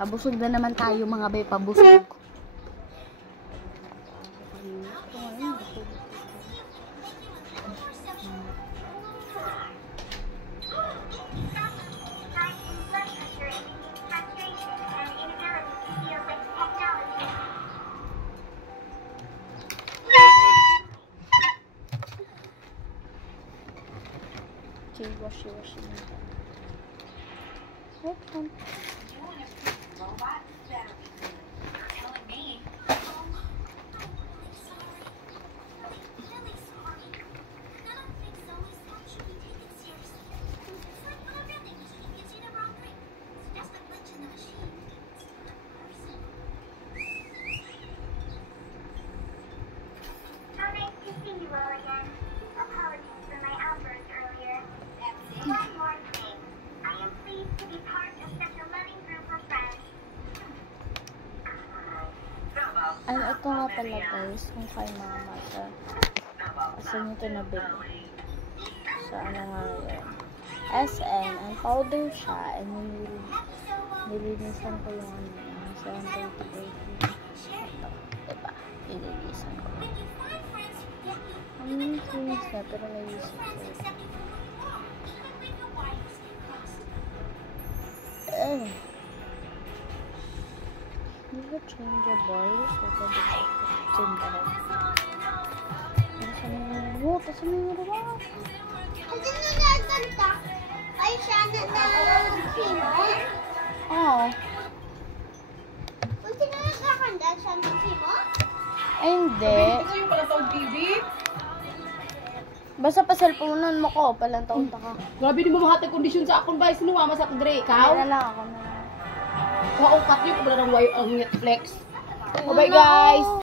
Pabusog na naman tayo mga bay, pabusog. Okay, washi. Wait, come. Ay, ito nga pala guys, kung kay mama sa asan nito nabili. Sa ano nga yun, SM, and powder siya, and nilinisan ko yung ano, 730. Ito, diba? Nilinisan ko. Ang finish na, pero naisip ko. These are changeable, so pwede ko tindahan. Tapos ano yung ruwa? Kasi nagaganda. Ay, siya na Simon? Oo. Kung sino nagkakanda, siya na Simon? Ay, hindi. Ito yung pala sa TV. Basta pa cellphone mo ko, palang taon ka. Grabe din mo mahatag kondisyon sa akong ba? Sinuwama sa akong dre, ikaw? Kaya na lang ako na. Kaukat yun, kung wala ng Netflix. Bye-bye guys!